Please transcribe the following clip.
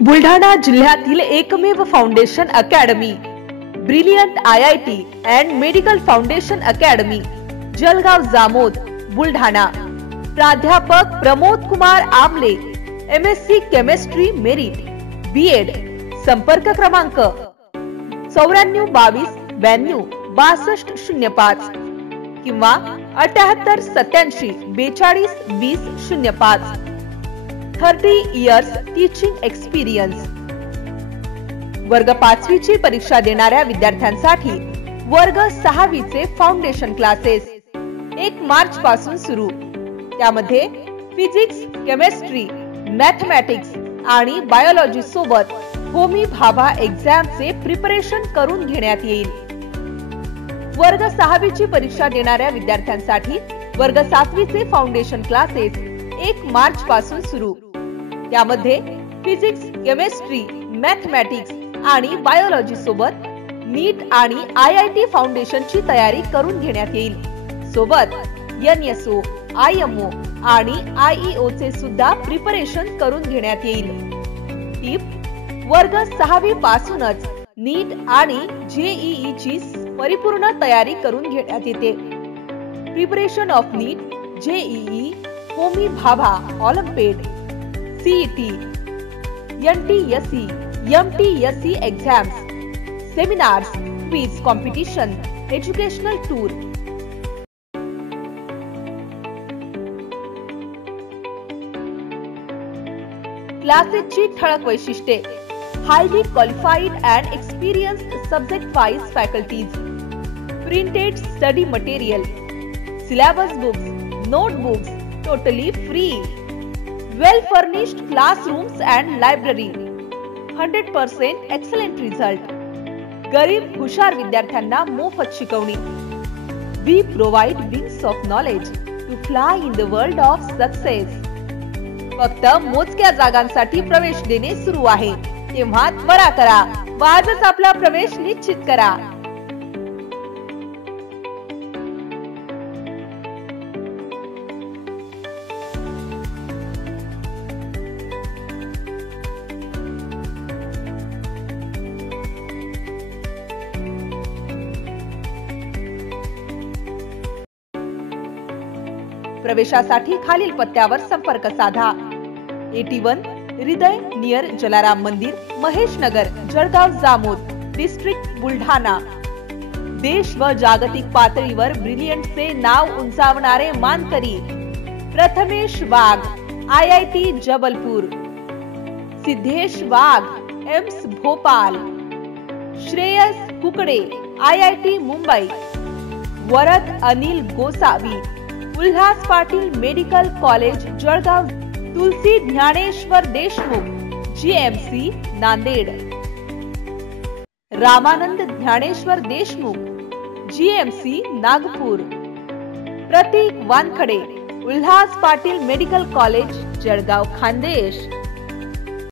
बुलढाणा जिल्ह्यातील एकमेव foundation academy brilliant IIT and medical foundation academy Jalgaon Jamod Buldhana. प्राध्यापक प्रमोद कुमार आमले, MSc केमिस्ट्री मेरिट, B.Ed। संपर्क क्रमांक 94 22 92 62 05 किंवा 78 87 42 20 05। 30 years टीचिंग एक्सपिरियन्स। वर्ग 5वी ची परीक्षा देणाऱ्या विद्यार्थ्यांसाठी वर्ग 6वी चे फाउंडेशन क्लासेस 1 मार्च पासून सुरू। त्यामध्ये फिजिक्स, केमिस्ट्री, मॅथमॅटिक्स आणि बायोलॉजी सोबत होमी भाभा एक्झामचे प्रिपरेशन करून घेण्यात येईल। वर्ग 6वी ची परीक्षा देणाऱ्या विद्यार्थ्यांसाठी वर्ग 7वी चे फाउंडेशन क्लासेस 1 मार्च पासून सुरू। त्यामध्ये फिजिक्स, केमिस्ट्री, मॅथमॅटिक्स आणि बायोलॉजी सोबत नीट आणि IIT फाउंडेशन ची तयारी करून घेण्यात येईल। सोबत NSO, IMO आणि IEO चे सुद्धा प्रिपरेशन करून घेण्यात येईल। टिप: वर्ग 6वी पासूनच नीट आणि JEE ची परिपूर्ण तयारी करून घेण्यात येते। Preparation of NEET, JEE, Homi Bhabha, olympiad, CET, NTSE, MTSE exams, seminars, quiz competition, educational tour। क्लासेसची ठळक वैशिष्ट्ये: highly qualified and experienced subject wise faculties, printed study material, syllabus books, notebooks totally free, well furnished classrooms and library, 100% excellent result। गरीब हुशार विद्यार्थ्यांना मोफत शिकवणी। We provide wings of knowledge to fly in the world of success। फक्त मोजक्या जागांसाठी प्रवेश देणे सुरू आहे, तेव्हा त्वरा करा व आजच आपला प्रवेश निश्चित करा। प्रवेशासाठी खालील पत्त्यावर संपर्क साधा। 81 हृदय नियर जलाराम मंदिर, महेश नगर, जळगाव जामोद, डिस्ट्रिक्ट बुलढाणा। देश व जागतिक पातळीवर ब्रिलियंटचे नाव उंचावणारे मानकरी Prathamesh Wagh, IIT Jabalpur, Siddhesh Wagh, AIIMS Bhopal, Shreyas Kukade, IIT Mumbai, Varad Anil Gosavi, Ulhas Patil medical college Jalgaon, Tulsi Dnyaneshwar Deshmukh, GMC Nanded, Ramanand Dnyaneshwar Deshmukh, GMC Nagpur, Pratik Wankhede, Ulhas Patil medical college Jalgaon Khandesh.